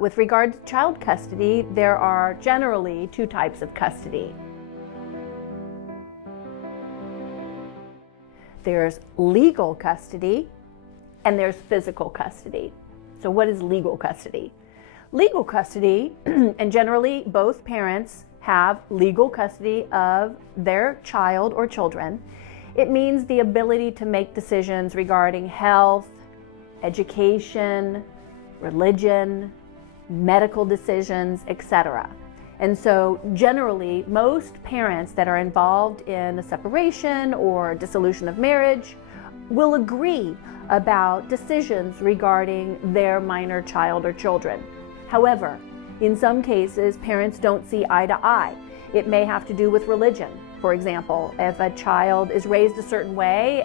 With regard to child custody, there are generally two types of custody. There's legal custody and there's physical custody. So what is legal custody? Legal custody, and generally both parents have legal custody of their child or children. It means the ability to make decisions regarding health, education, religion, medical decisions, etc. And so generally, most parents that are involved in a separation or dissolution of marriage will agree about decisions regarding their minor child or children. However, in some cases, parents don't see eye to eye. It may have to do with religion. For example, if a child is raised a certain way,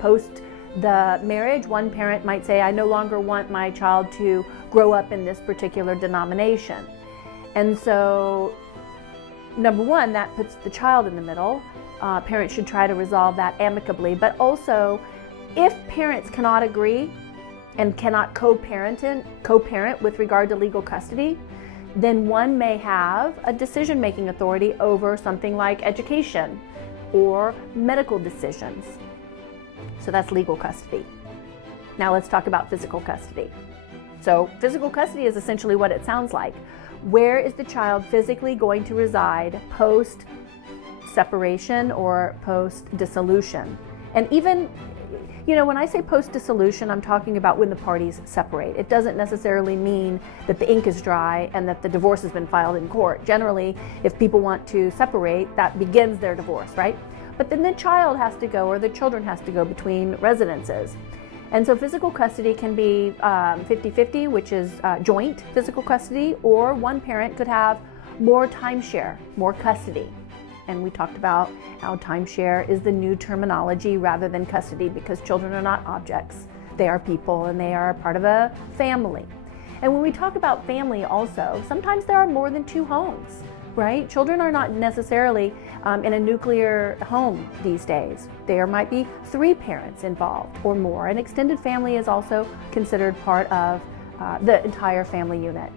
post the marriage, one parent might say, I no longer want my child to grow up in this particular denomination. And so, number one, that puts the child in the middle. Parents should try to resolve that amicably. But also, if parents cannot agree and cannot co-parent with regard to legal custody, then one may have a decision-making authority over something like education or medical decisions. So that's legal custody. Now let's talk about physical custody. So physical custody is essentially what it sounds like. Where is the child physically going to reside post-separation or post-dissolution? And even, when I say post-dissolution, I'm talking about when the parties separate. It doesn't necessarily mean that the ink is dry and that the divorce has been filed in court. Generally, if people want to separate, that begins their divorce, right? But then the child has to go, or the children has to go between residences. And so physical custody can be 50-50, which is joint physical custody, or one parent could have more timeshare, more custody. And we talked about how timeshare is the new terminology rather than custody, because children are not objects. They are people and they are part of a family. And when we talk about family also, sometimes there are more than two homes, right? Children are not necessarily in a nuclear home these days. There might be three parents involved or more. An extended family is also considered part of the entire family unit.